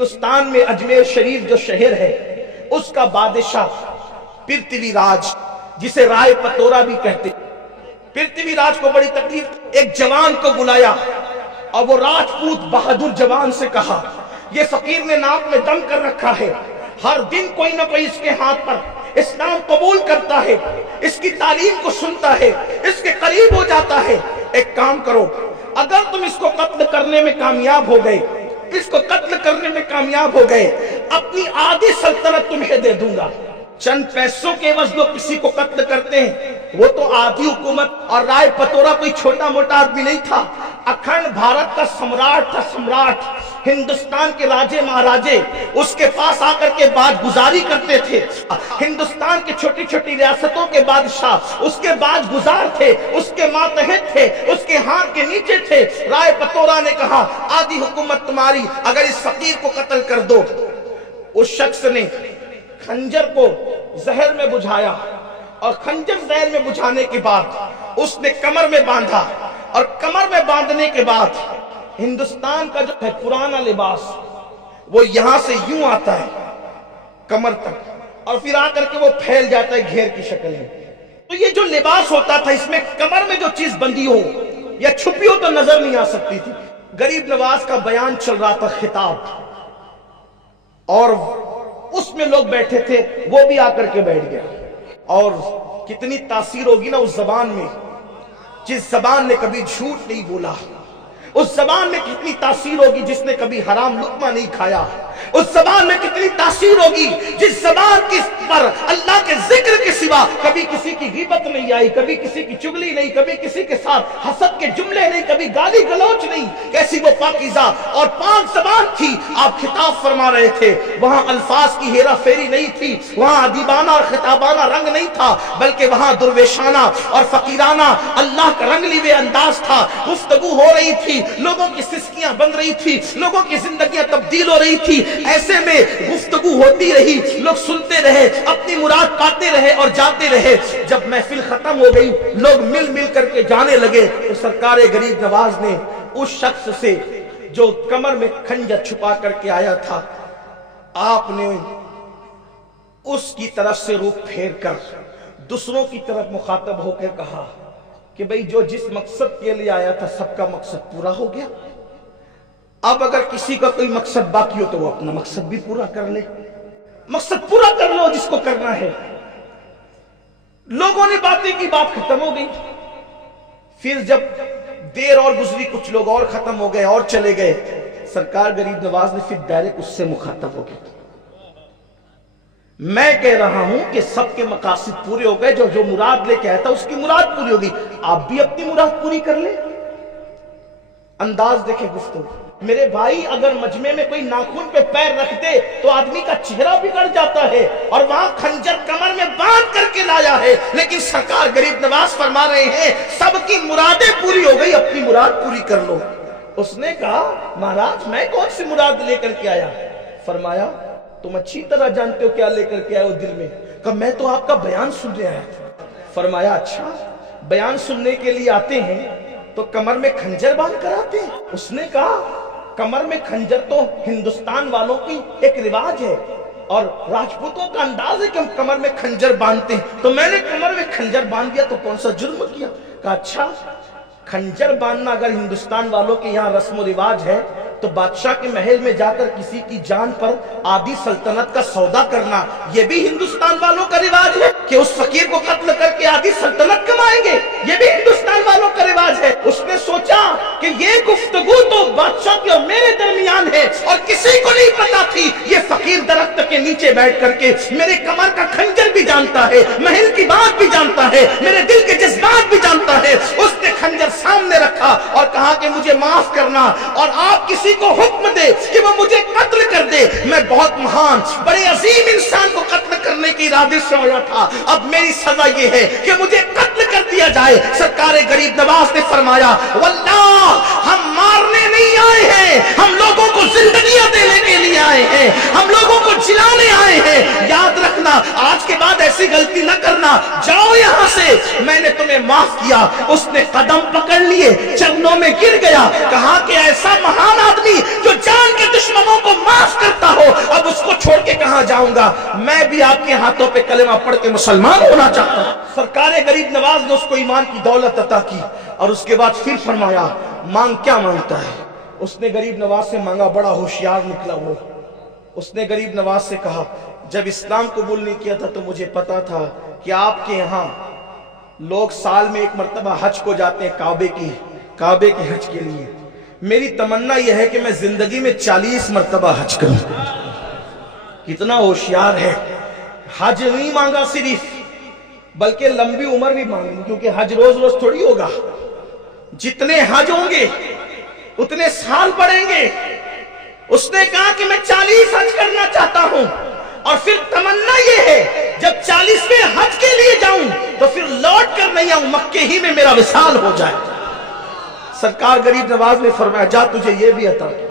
ہندوستان میں اجمیر شریف جو شہر ہے اس کا بادشاہ پرتھوی راج، جسے رائے پتورا بھی کہتے، پرتھوی راج کو بڑی تکلیف، ایک جوان کو بلایا اور وہ راجپوت بہادر جوان سے کہا یہ فقیر نے ناک میں دم کر رکھا ہے، ہر دن کوئی نہ کوئی اس کے ہاتھ پر اسلام قبول کرتا ہے، اس کی تعلیم کو سنتا ہے، اس کے قریب ہو جاتا ہے، ایک کام کرو، اگر تم اس کو قتل کرنے میں کامیاب ہو گئے، اس کو قتل کرنے میں کامیاب ہو گئے، اپنی آدھی سلطنت تمہیں دے دوں گا۔ چند پیسوں کے عوض لوگ کسی کو قتل کرتے ہیں، وہ تو آدھی حکومت، اور رائے پتورا کوئی چھوٹا موٹا آدمی نہیں تھا، اکھنڈ بھارت کا سمراٹ تھا، سمراٹ، ہندوستان کے راجے مہاراجے اس کے پاس آ کر کے بات گزاری کرتے تھے، ہندوستان کے چھوٹی چھوٹی ریاستوں کے بادشاہ اس کے بات گزار تھے، اس کے ماتحت تھے، اس کے ہاتھ کے نیچے تھے۔ رائے پتورا نے کہا آدھی حکومت تمہاری، اگر اس فقیر کو قتل کر دو۔ اس شخص نے خنجر کو زہر میں بجھایا، اور خنجر زہر میں بجھانے کے بعد اس نے کمر میں باندھا، اور کمر میں باندھنے کے بعد ہندوستان کا جو ہے پرانا لباس وہ یہاں سے یوں آتا ہے کمر تک، اور پھر آ کر کے وہ پھیل جاتا ہے گھیر کی شکل میں۔ تو یہ جو لباس ہوتا تھا اس میں کمر میں جو چیز بندھی ہو یا چھپی ہو تو نظر نہیں آ سکتی تھی۔ غریب نواز کا بیان چل رہا تھا، خطاب، اور اس میں لوگ بیٹھے تھے، وہ بھی آ کر کے بیٹھ گیا، اور کتنی تاثیر ہوگی نا اس زبان میں، جس زبان نے کبھی جھوٹ نہیں بولا، اس زبان میں کتنی تاثیر ہوگی جس نے کبھی حرام لقمہ نہیں کھایا، اس زبان میں کتنی تاثیر ہوگی جس زبان کی پر اللہ کے ذکر کے سوا کبھی کسی کی غیبت نہیں آئی، کبھی کسی کی چگلی نہیں، کبھی کسی کے ساتھ حسد کے جملے نہیں، کبھی گالی گلوچ نہیں، کیسی وہ پاکیزہ اور پاک زبان تھی۔ آپ خطاب فرما رہے تھے، وہاں الفاظ کی ہیرا پھیری نہیں تھی، وہاں ادیبانہ اور خطابانہ رنگ نہیں تھا، بلکہ وہاں درویشانہ اور فقیرانہ اللہ کا رنگ لیوے انداز تھا۔ گفتگو ہو رہی تھی، لوگوں کی سسکیاں بن رہی تھی، لوگوں کی زندگیاں تبدیل ہو رہی تھی، ایسے میں گفتگو ہوتی رہی، لوگ سنتے رہے، اپنی مراد پاتے رہے اور جاتے رہے۔ جب محفل ختم ہو گئی، لوگ مل مل کر کے جانے لگے، تو سرکار غریب نواز نے اس شخص سے جو کمر میں خنجر چھپا کر کے آیا تھا، آپ نے اس کی طرف سے رخ پھیر کر دوسروں کی طرف مخاطب ہو کر کہا کہ بھئی جو جس مقصد کے لیے آیا تھا سب کا مقصد پورا ہو گیا، اب اگر کسی کا کوئی مقصد باقی ہو تو وہ اپنا مقصد بھی پورا کر لے، مقصد پورا کر لو جس کو کرنا ہے۔ لوگوں نے باتیں کی، بات ختم ہو گئی۔ پھر جب دیر اور گزری، کچھ لوگ اور ختم ہو گئے اور چلے گئے، سرکار غریب نواز نے پھر ڈائریکٹ اس سے مخاطب ہو گیا، میں کہہ رہا ہوں کہ سب کے مقاصد پورے ہو گئے، جو مراد لے کے آیا تھا اس کی مراد پوری ہوگی، آپ بھی اپنی مراد پوری کر لیں۔ انداز دیکھیں گفتگو۔ میرے بھائی اگر مجمع میں کوئی ناخن پہ پیر رکھ دے تو آدمی کا چہرہ بگڑ جاتا ہے، اور وہاں خنجر کمر میں باندھ کر کے لایا ہے، لیکن سرکار غریب نواز فرما رہے ہیں سب کی مرادیں پوری ہو گئی، اپنی مراد پوری کر لو۔ اس نے کہا مہاراج میں کون سی مراد لے کر کے آیا؟ فرمایا تم اچھی طرح جانتے ہو کیا لے کر کے آئے ہو دل میں۔ کہا میں تو آپ کا بیان سننے آیا تھا۔ فرمایا اچھا، بیان سننے کے لیے آتے ہیں تو کمر میں خنجر باندھ کر آتے ہیں؟ اس نے کہا کمر میں خنجر تو ہندوستان والوں کی ایک رواج ہے، اور راجپوتوں کا انداز ہے کہ ہم کمر میں خنجر باندھتے ہیں، تو میں نے کمر میں خنجر باندھ دیا تو کون سا جرم کیا؟ کہا اچھا، خنجر باندھنا اگر ہندوستان والوں کے یہاں رسم و رواج ہے تو بادشاہ کے محل میں جا کر کسی کی جان پر آدھی سلطنت کا سودا کرنا یہ بھی ہندوستان والوں کا رواج ہے کہ اس فقیر کو قتل کر کے آدھی سلطنت کمائیں گے، یہ بھی ہندوستان والوں کا رواج ہے۔ اس نے سوچا کہ یہ گفتگو تو بادشاہ کے اور میرے درمیان ہے، اور کسی کو نہیں پتا تھی یہ فقیر درخت کے نیچے بیٹھ کر کے میرے کمر کا خنجر بھی جانتا ہے، محل کی بات بھی جانتا ہے، میرے دل کے جذبات بھی جانتا ہے۔ اس نے خنجر سامنے رکھا اور کہا کہ مجھے معاف کرنا، اور آپ کسی کو حکم دے کہ وہ مجھے قتل کر دے، میں بہت مہان بڑے عظیم انسان کو قتل کرنے کی ارادے سے آیا تھا، اب میری سزا یہ ہے کہ مجھے قتل کر دیا جائے۔ سرکار غریب نواز نے فرمایا واللہ ہم مارنے نہیں آئے ہیں، ہم لوگوں کو زندگیاں دینے کے لیے آئے ہیں، ہم لوگوں کو جلانے آئے ہیں، یاد رکھنا آج کے بعد ایسی غلطی نہ کرنا، جاؤ یہاں سے، میں نے تمہیں معاف کیا۔ اس نے قدم پکڑ لیے، چرنوں میں گر گیا، کہا کہ ایسا مہان آدمی جو جان کے دشمن دشمنوں کو معاف کرتا ہو، اب اس کو چھوڑ کے کہاں جاؤں گا؟ میں بھی آپ کے ہاتھوں پہ کلمہ پڑھ کے مسلمان ہونا چاہتا ہوں۔ سرکار غریب نواز نے اس کو ایمان کی دولت عطا کی اور اس کے بعد پھر فرمایا مانگ کیا مانگتا ہے؟ اس نے غریب نواز سے مانگا، بڑا ہوشیار نکلا وہ۔ اس نے غریب نواز سے کہا جب اسلام قبول نہیں کیا تھا تو مجھے پتا تھا کہ آپ کے یہاں لوگ سال میں ایک مرتبہ حج کو جاتے ہیں کعبے کے حج کے لیے، میری تمنا یہ ہے کہ میں زندگی میں 40 مرتبہ حج کروں۔ کتنا ہوشیار ہے، حج نہیں مانگا صرف، بلکہ لمبی عمر بھی مانگی، کیونکہ حج روز روز تھوڑی ہوگا، جتنے حج ہوں گے اتنے سال پڑیں گے۔ اس نے کہا کہ میں 40 حج کرنا چاہتا ہوں، اور پھر تمنا یہ ہے جب 40ویں حج کے لیے جاؤں تو پھر لوٹ کر نہیں آؤں، مکے ہی میں میرا وصال ہو جائے۔ سرکار غریب نواز نے فرمایا جا تجھے یہ بھی عطا کیا۔